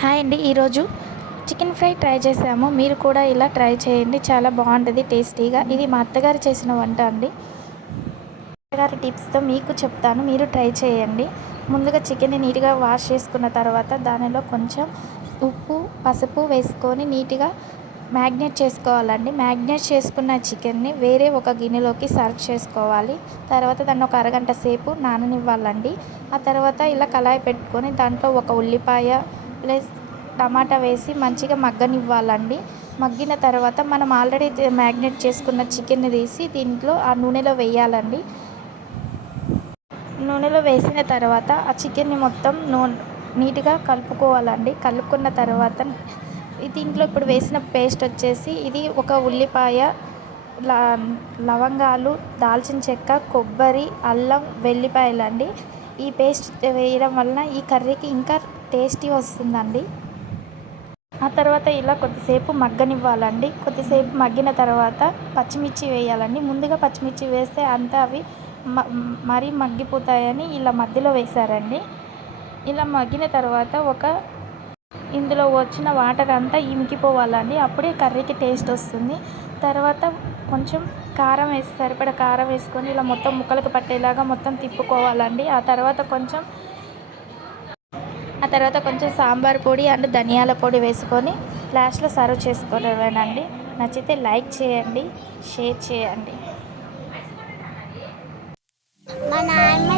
Hi అండి. ఈరోజు chicken fry try చేసాము. మీరు కూడా ఇలా ట్రై చేయండి. చాలా బాగుంటుంది టేస్టీగా. ఇది మా అత్తగారు చేసిన వంట అండి. అత్తగారి టిప్స్తో మీకు చెప్తాను, మీరు ట్రై చేయండి. ముందుగా చికెన్ని నీట్గా వాష్ చేసుకున్న తర్వాత దానిలో కొంచెం ఉప్పు, పసుపు వేసుకొని నీట్గా మ్యాగ్నేట్ చేసుకోవాలండి. మ్యాగ్నేట్ చేసుకున్న చికెన్ని వేరే ఒక గిన్నెలోకి సర్వ్ చేసుకోవాలి. తర్వాత దాన్ని ఒక అరగంట సేపు నాననివ్వాలండి. ఆ తర్వాత ఇలా కళాయి పెట్టుకొని దాంట్లో ఒక ఉల్లిపాయ ప్లస్ టమాటా వేసి మంచిగా మగ్గనివ్వాలండి. మగ్గిన తర్వాత మనం ఆల్రెడీ మ్యాగ్నేట్ చేసుకున్న చికెన్ని తీసి దీంట్లో ఆ నూనెలో వేయాలండి. నూనెలో వేసిన తర్వాత ఆ చికెన్ని మొత్తం నీట్గా కలుపుకోవాలండి. కలుపుకున్న తర్వాత దీంట్లో ఇప్పుడు వేసిన పేస్ట్ వచ్చేసి ఇది ఒక ఉల్లిపాయ, లవంగాలు, దాల్చిన చెక్క, కొబ్బరి, అల్లం, వెల్లిపాయలండి. ఈ పేస్ట్ వేయడం వలన ఈ కర్రీకి ఇంకా టేస్టీ వస్తుందండి. ఆ తర్వాత ఇలా కొద్దిసేపు మగ్గనివ్వాలండి. కొద్దిసేపు మగ్గిన తర్వాత పచ్చిమిర్చి వేయాలండి. ముందుగా పచ్చిమిర్చి వేస్తే అంతా అవి మరీ మగ్గిపోతాయని ఇలా మధ్యలో వేశారండి. ఇలా మగ్గిన తర్వాత ఇందులో వచ్చిన వాటర్ అంతా ఇంకిపోవాలండి. అప్పుడే కర్రీకి టేస్ట్ వస్తుంది. తర్వాత కొంచెం సరిపడా కారం వేసుకొని ఇలా మొత్తం ముక్కలకు పట్టేలాగా మొత్తం తిప్పుకోవాలండి. ఆ తర్వాత కొంచెం సాంబార్ పొడి అండ్ ధనియాల పొడి వేసుకొని లాస్ట్లో సర్వ్ చేసుకోవడమేనండి. నచ్చితే లైక్ చేయండి, షేర్ చేయండి. మా నాయనమ్మ